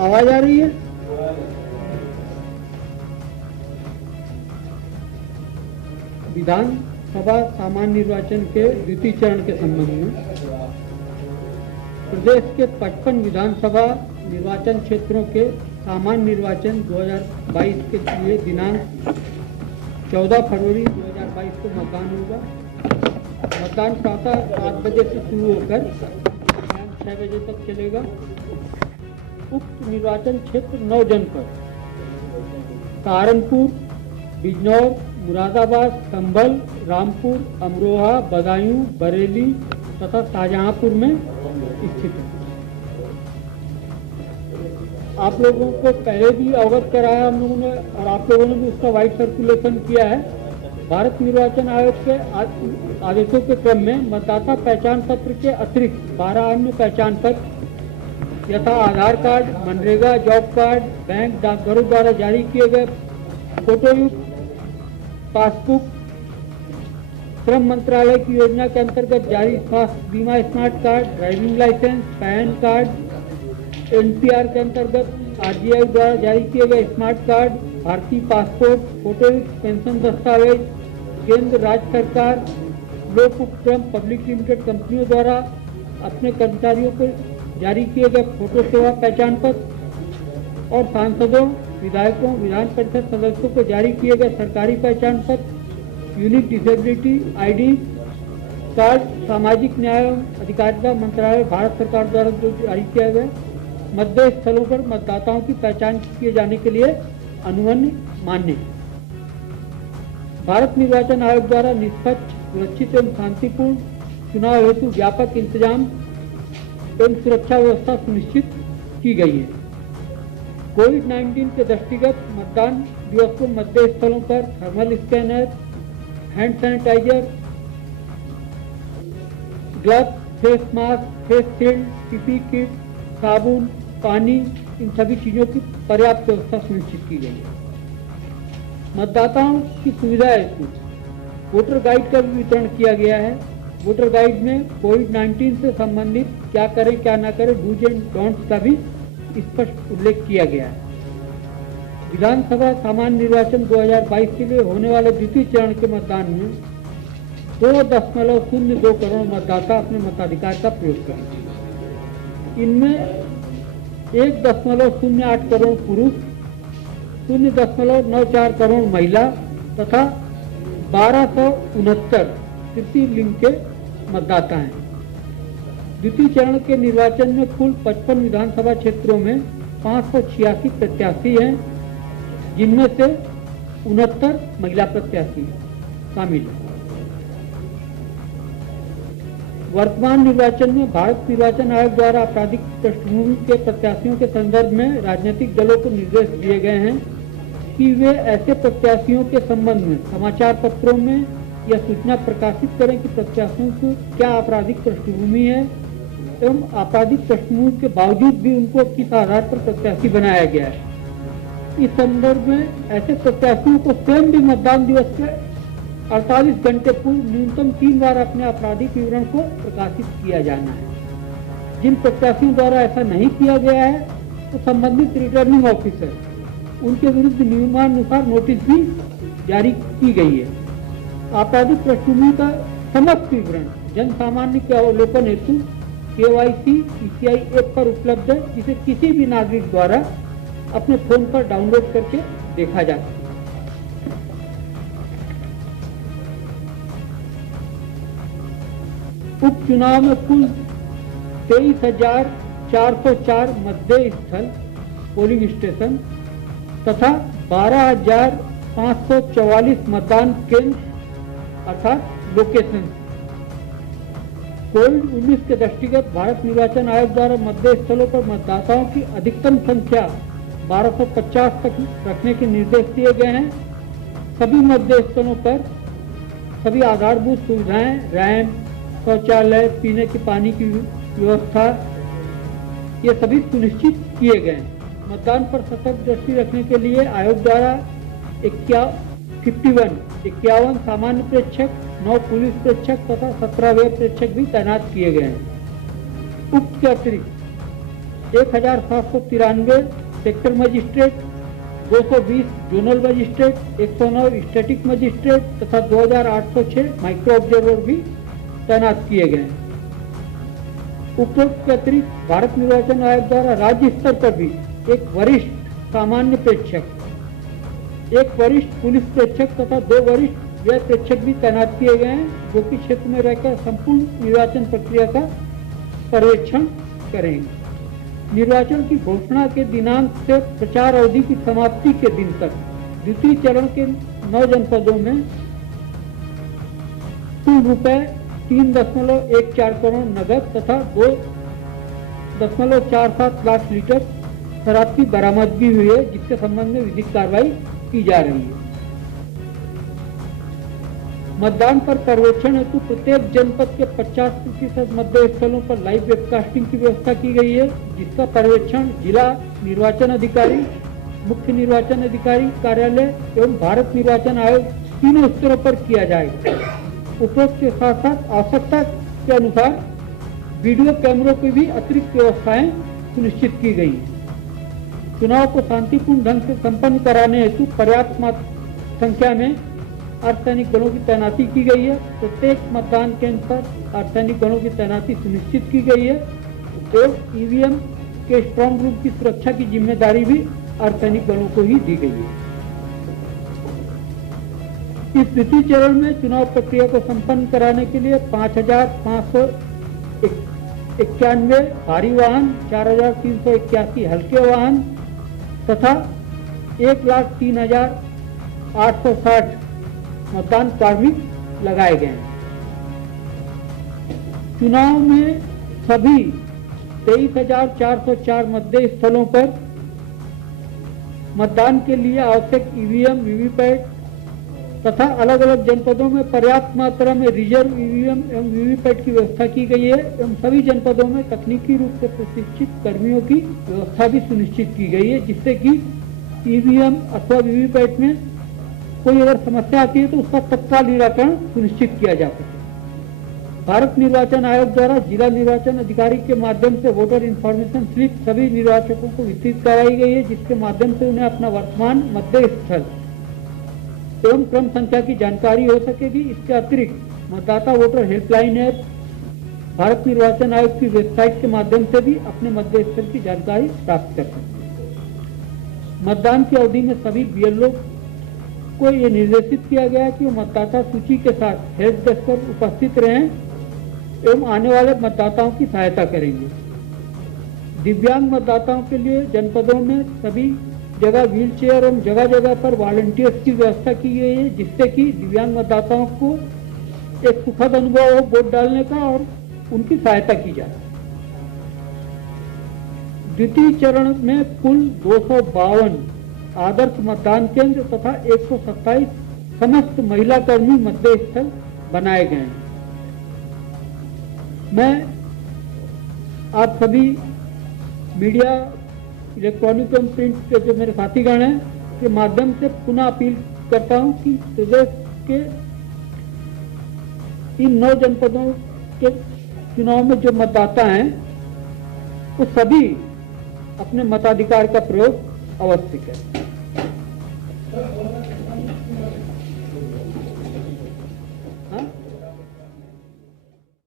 आवाज आ रही है? विधानसभा सामान्य निर्वाचन के द्वितीय चरण के संबंध में प्रदेश के 55 विधानसभा निर्वाचन क्षेत्रों के सामान्य निर्वाचन 2022 के लिए दिनांक 14 फरवरी 2022 को मतदान होगा। मतदान प्रातः 7 बजे से शुरू होकर शाम 6 बजे तक चलेगा। उक्त निर्वाचन क्षेत्र 9 जनपद सहारनपुर, बिजनौर, मुरादाबाद, संभल, रामपुर, अमरोहा, बदायूं, बरेली तथा शाहजहांपुर में स्थित है। आप लोगों को पहले भी अवगत कराया हम लोगों ने और आप लोगों ने भी उसका वाइड सर्कुलेशन किया है। भारत निर्वाचन आयोग के आदेशों के क्रम में मतदाता पहचान पत्र के अतिरिक्त 12 अन्य पहचान पत्र यथा Aadhaar card, MNREGA job card, bank डाकघरों द्वारा जारी किए गए फोटोयुक्त पासबुक, श्रम मंत्रालय की योजना के अंतर्गत जारी स्वास्थ्य बीमा smart card, driving licence, PAN card, NPR के अंतर्गत आरजीआई द्वारा जारी किए गए स्मार्ट कार्ड, भारतीय पासपोर्ट, फोटोयुक्त पेंशन दस्तावेज, केंद्र राज्य सरकार, लोक उपक्रम पब्लिक लिमिटेड कंपनियों द्वारा अपने कर्मचारियों को जारी किए गए फोटो सेवा पहचान पत्र और सांसदों, विधायकों, विधान परिषद सदस्यों को जारी किए गए सरकारी पहचान पत्र, यूनिक डिसेबिलिटी आईडी कार्ड, सामाजिक न्याय एवं अधिकारिता मंत्रालय भारत सरकार द्वारा जो जारी किया गया मतदेय स्थलों पर मतदाताओं की पहचान किए जाने के लिए अनुमन्य मान्य। भारत निर्वाचन आयोग द्वारा निष्पक्ष, सुरक्षित एवं शांतिपूर्ण चुनाव हेतु व्यापक इंतजाम एवं सुरक्षा व्यवस्था सुनिश्चित की गई है। कोविड-19 के दृष्टिगत मतदान दिवस को मतदेय स्थलों पर thermal scanner, hand sanitiser, glove, face mask, face shield, PP kit, साबुन, पानी, इन सभी चीजों की पर्याप्त व्यवस्था सुनिश्चित की गई है। मतदाताओं की सुविधा हेतु वोटर गाइड का वितरण किया गया है। वोटर गाइड में कोविड-19 से संबंधित क्या करें क्या ना करें, डूज एंड डोंट्स का भी स्पष्ट उल्लेख किया गया है। विधानसभा सामान्य निर्वाचन 2022 के लिए होने वाले द्वितीय चरण के मतदान में 2.02 करोड़ मतदाता अपने मताधिकार का प्रयोग करेंगे। इनमें 1.08 करोड़ पुरुष, 0.94 करोड़ महिला तथा 1269 तृतीय लिंग के मतदाता हैं। द्वितीय चरण के निर्वाचन में कुल 55 विधानसभा क्षेत्रों में 586 प्रत्याशी हैं, जिनमें से 69 महिला प्रत्याशी शामिल हैं। वर्तमान निर्वाचन में भारत निर्वाचन आयोग द्वारा आपराधिक पृष्ठभूमि के प्रत्याशियों के संदर्भ में राजनीतिक दलों को निर्देश दिए गए हैं कि वे ऐसे प्रत्याशियों के संबंध में समाचार पत्रों में यह सूचना प्रकाशित करें कि प्रत्याशियों की क्या आपराधिक पृष्ठभूमि है एवं आपराधिक पृष्ठभूमि के बावजूद भी उनको किस आधार पर प्रत्याशी बनाया गया है। इस संदर्भ में ऐसे प्रत्याशियों को स्वयं भी मतदान दिवस के 48 घंटे पूर्व न्यूनतम 3 बार अपने आपराधिक विवरण को प्रकाशित किया जाना है। जिन प्रत्याशियों द्वारा ऐसा नहीं किया गया है तो संबंधित रिटर्निंग ऑफिसर उनके विरुद्ध नियमानुसार नोटिस भी जारी की गई है। आपराधिक पृष्ठभूमि का समस्त विवरण जन सामान्य के अवलोकन हेतु KYC PCI ऐप पर उपलब्ध है, जिसे किसी भी नागरिक द्वारा अपने फोन पर डाउनलोड करके देखा जा सकता है। उपचुनाव में कुल 23,404 मतदेय स्थल पोलिंग स्टेशन तथा 12,544 मतदान केंद्र अर्थात लोकेशन। कोविड-19 के दृष्टिगत भारत निर्वाचन आयोग द्वारा मतदेय स्थलों पर मतदाताओं की अधिकतम संख्या 1250 तक रखने के निर्देश दिए गए हैं। सभी मतदेय स्थलों पर सभी आधारभूत सुविधाएं, रैंप, शौचालय, पीने के पानी की व्यवस्था, ये सभी सुनिश्चित किए गए हैं। मतदान पर सतत दृष्टि रखने के लिए आयोग द्वारा 51 सामान्य प्रेक्षक, 9 पुलिस प्रेक्षक तथा 17 व्यय प्रेक्षक भी तैनात किए गए हैं। उक्त के अतिरिक्त 1793 sector magistrate, 220 zonal magistrate, 109 static magistrate तथा 2806 माइक्रो ऑब्जर्वर भी तैनात किए गए हैं। उपरोक्त के अतिरिक्त भारत निर्वाचन आयोग द्वारा राज्य स्तर पर भी एक वरिष्ठ सामान्य प्रेक्षक, एक वरिष्ठ पुलिस प्रेक्षक तथा 2 वरिष्ठ व्यय प्रेक्षक भी तैनात किए गए हैं, जो कि क्षेत्र में रहकर संपूर्ण निर्वाचन प्रक्रिया का पर्यवेक्षण करेंगे। निर्वाचन की घोषणा के दिनांक से प्रचार अवधि की समाप्ति के दिन तक द्वितीय चरण के 9 जनपदों में कुल रुपए 3.14 करोड़ नगद तथा 2.47 लाख लीटर शराब की बरामदगी हुई है, जिसके संबंध में विधिक कार्रवाई की जा रही है। मतदान पर पर्यवेक्षण हेतु प्रत्येक जनपद के 50% मतदेय स्थलों पर लाइव वेबकास्टिंग की व्यवस्था की गई है, जिसका पर्यवेक्षण जिला निर्वाचन अधिकारी, मुख्य निर्वाचन अधिकारी कार्यालय एवं भारत निर्वाचन आयोग तीनों स्तरों पर किया जाएगा। उपरोक्त के साथ साथ आवश्यकता के अनुसार वीडियो कैमरों की भी अतिरिक्त व्यवस्थाएं सुनिश्चित की गई है। चुनाव को शांतिपूर्ण ढंग से संपन्न कराने हेतु पर्याप्त संख्या में अर्धसैनिक बलों की तैनाती की गई है। प्रत्येक मतदान केंद्र पर अर्धसैनिक बलों की तैनाती सुनिश्चित की गई है और ईवीएम के स्ट्रांग रूम की सुरक्षा की जिम्मेदारी भी अर्धसैनिक बलों को ही दी गई है। इस द्वितीय चरण में चुनाव प्रक्रिया को संपन्न कराने के लिए 5,591 भारी वाहन, 4,381 हल्के वाहन तथा 1,03,860 मतदान कार्मिक लगाए गए हैं। चुनाव में सभी 23,404 मतदेय स्थलों पर मतदान के लिए आवश्यक ईवीएम, वीवीपैट तथा अलग अलग जनपदों में पर्याप्त मात्रा में रिजर्व ईवीएम एवं वीवीपैट की व्यवस्था की गई है एवं सभी जनपदों में तकनीकी रूप से प्रशिक्षित कर्मियों की व्यवस्था भी सुनिश्चित की गई है, जिससे कि ईवीएम अथवा वीवीपैट में कोई अगर समस्या आती है तो उसका तत्काल निराकरण सुनिश्चित किया जा सके। भारत निर्वाचन आयोग द्वारा जिला निर्वाचन अधिकारी के माध्यम से वोटर इन्फॉर्मेशन स्लिप सभी निर्वाचकों को वितरित कराई गई है, जिसके माध्यम से उन्हें अपना वर्तमान मतदेय स्थल एवं क्रम संख्या की जानकारी हो सकेगी। इसके अतिरिक्त मतदाता वोटर हेल्पलाइन ऐप, भारत निर्वाचन आयोग की वेबसाइट के माध्यम से भी अपने मतदेय स्थल की जानकारी प्राप्त कर सकते हैं। मतदान की अवधि में सभी बीएलओ को ये निर्देशित किया गया है कि वो मतदाता सूची के साथ हेल्प डेस्क पर उपस्थित रहें एवं आने वाले मतदाताओं की सहायता करेंगे। दिव्यांग मतदाताओं के लिए जनपदों में सभी जगह व्हील चेयर एवं जगह जगह पर वॉलंटियर्स की व्यवस्था की गई है, जिससे कि दिव्यांग मतदाताओं को एक सुखद अनुभव हो वोट डालने का और उनकी सहायता की जाए। द्वितीय चरण में कुल 252 आदर्श मतदान केंद्र तथा 127 समस्त महिला कर्मी मतदेय स्थल बनाए गए हैं। मैं आप सभी मीडिया, इलेक्ट्रॉनिक एवं प्रिंट के जो मेरे साथीगण हैं के माध्यम से पुनः अपील करता हूं कि प्रदेश के इन 9 जनपदों के चुनाव में जो मतदाता हैं वो सभी अपने मताधिकार का प्रयोग अवश्य करें।